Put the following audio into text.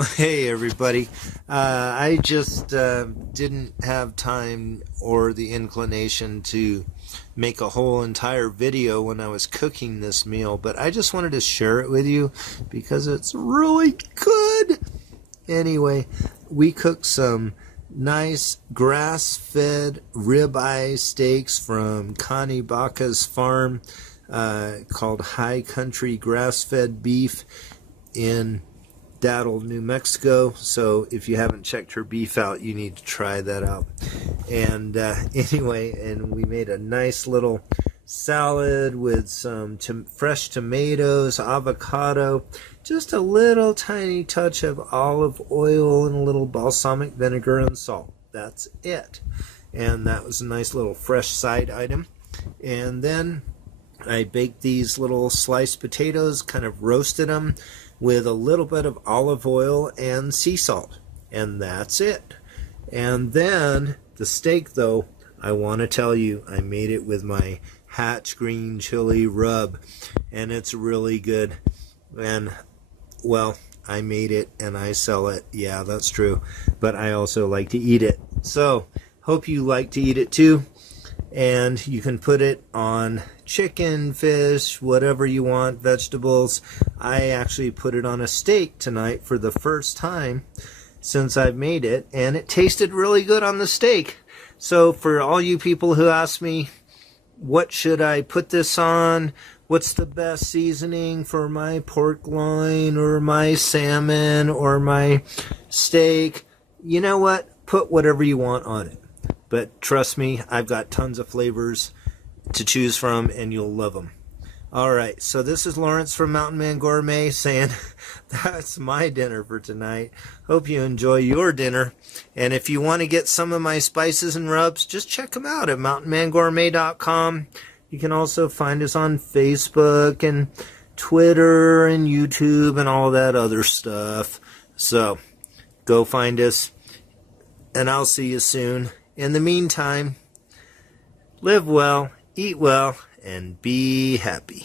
Hey everybody. I just didn't have time or the inclination to make a whole entire video when I was cooking this meal, but I just wanted to share it with you because it's really good. Anyway, we cooked some nice grass-fed ribeye steaks from Connie Baca's farm, called High Country Grass-Fed Beef in Daddle, New Mexico. So if you haven't checked her beef out, you need to try that out. And anyway, and we made a nice little salad with some fresh tomatoes, avocado, just a little tiny touch of olive oil and a little balsamic vinegar and salt. That's it. And that was a nice little fresh side item. And then I baked these little sliced potatoes, kind of roasted them with a little bit of olive oil and sea salt. And that's it. And then the steak, though, I want to tell you, I made it with my Hatch green chili rub. And it's really good. And, well, I made it and I sell it. Yeah, that's true. But I also like to eat it. So, hope you like to eat it too. And you can put it on chicken, fish, whatever you want, vegetables. I actually put it on a steak tonight for the first time since I've made it, and it tasted really good on the steak. So for all you people who ask me, what should I put this on? What's the best seasoning for my pork loin or my salmon or my steak? You know what? Put whatever you want on it. But trust me, I've got tons of flavors to choose from, and you'll love them. All right, so this is Lawrence from Mountain Man Gourmet saying that's my dinner for tonight. Hope you enjoy your dinner. And if you want to get some of my spices and rubs, just check them out at mountainmangourmet.com. You can also find us on Facebook and Twitter and YouTube and all that other stuff. So go find us, and I'll see you soon. In the meantime, live well, eat well, and be happy.